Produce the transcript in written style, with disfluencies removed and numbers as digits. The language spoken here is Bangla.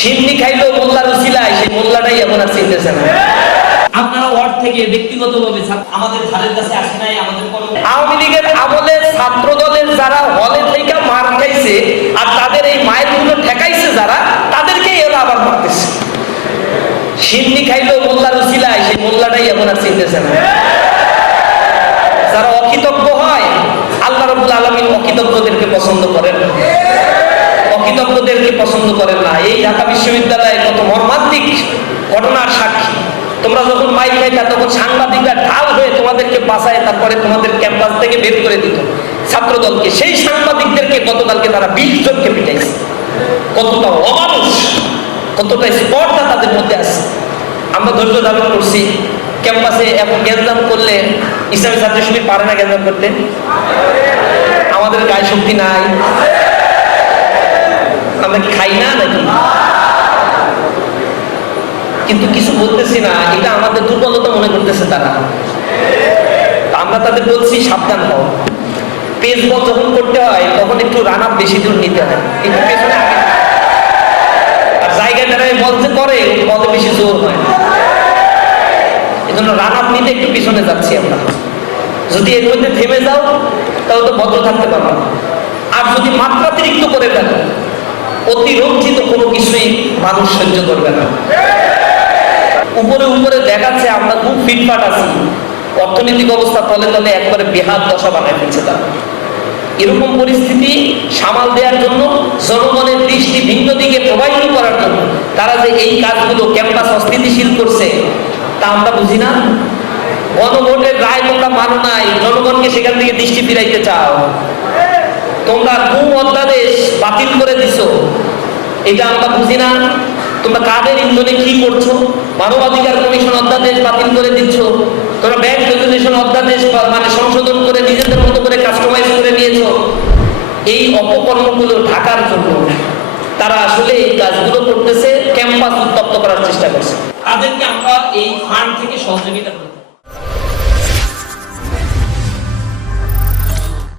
সিন্নি খাইলো মোল্লার উসিলায়, সেই মোল্লাটাই এখন আর চিনতেছে না। আপনারা ওয়ার্ড থেকে ব্যক্তিগতভাবে আমাদের ধারের কাছে আসে নাই, আমাদের আওয়ামী লীগের আমলে ছাত্র দলের যারা হলে থেকে মার খাইছে আর তাদের এই মায়ের গুলো ঠেকাইছে যারা, তাদেরকেই এরা আবার মারতেছে। সিন্নি খাইলো মোল্লার উসিলায়, সেই মোল্লাটাই এখন আর চিনতেছে না। যারা অকৃতজ্ঞ হয়, আল্লাহ রাব্বুল আলামিন অকৃতজ্ঞদেরকে পছন্দ করেন না, অকৃতজ্ঞদেরকে পছন্দ করেন না। এই ঢাকা বিশ্ববিদ্যালয়ে কত মর্মান্তিক ঘটনার সাক্ষী। তোমরা যখন মাইক খাইতা তখন সাংবাদিকরা ঢাল হয়ে তোমাদেরকে বাঁচায়, তারপরে তোমাদের ক্যাম্পাস থেকে বের করে দিত ছাত্র দলকে। সেই সাংবাদিকদেরকে গতকালকে তারা 20 জনকে পিটাইছে। কতটা অমানুষ, কতটা স্পর্ধা তাদের মধ্যে আছে। আমরা ধৈর্য ধারণ করছি। ক্যাম্পাসে এখন গ্যাঞ্জাম করলে ইসলামী ছাত্র শিবির পারে না গ্যাঞ্জাম করতে? আমাদের গায়ে শক্তি নাই? আমরা কি খাই না নাকি? কিন্তু কিছু বলতেছি না, এটা আমাদের দুর্বলতা মনে করতেছে তারা। আমরা তাদের বলছি সাবধান হও। পেস বল যখন করতে হয় তখন একটু রান আপ বেশি দূর নিতে হয়, একটু পেছনে আগে। আর জায়গায় দাঁড়ায় বল যে করে বলে বেশি জোর হয়, এজন্য রান আপ নিতে একটু পিছনে যাচ্ছি আমরা। যদি এর মধ্যে থেমে যাও তাহলে তো ভদ্র থাকতে পারবো না। আর যদি মাত্রাতিরিক্ত করে ফেলো, অতিরঞ্জিত কোনো কিছুই মানুষ সহ্য করবে না। উপরে উপরে দেখাচ্ছে আমরা খুব ফিটফাট আছি, অর্থনৈতিক অবস্থা তলে তলে একবারে বেহাত দশা বানায় ফেলছে তারা। এরকম পরিস্থিতি সামাল দেওয়ার জন্য, জনগণের দৃষ্টি ভিন্ন দিকে প্রবাহিত করার জন্য তারা যে এই কাজগুলো ক্যাম্পাস অস্থিতিশীল করছে তা আমরা বুঝি না। গণভোটের রায় তোমরা মানো নাই, জনগণকে সেখান থেকে দৃষ্টি ফিরাইতে চাও। তোমরা গুম অধ্যাদেশ বাতিল করে দিছো, এটা আমরা বুঝি না। তোমরা কাদের ইন্ধনে কি করছো? মানবাধিকার কমিশন অধ্যাদেশ বাতিল করে দিচ্ছ, তোমরা ব্যাংক রেগুলেশন অধ্যাদেশ মানে সংশোধন করে নিজেদের মতো করে কাস্টমাইজ করে নিয়েছো। এই অপকর্মগুলো ঢাকার জন্য তারা আসলে এই কাজগুলো করতেছে, ক্যাম্পাস উত্তপ্ত করার চেষ্টা করছে। তাদেরকে আমরা এই ফান্ড থেকে সহযোগিতা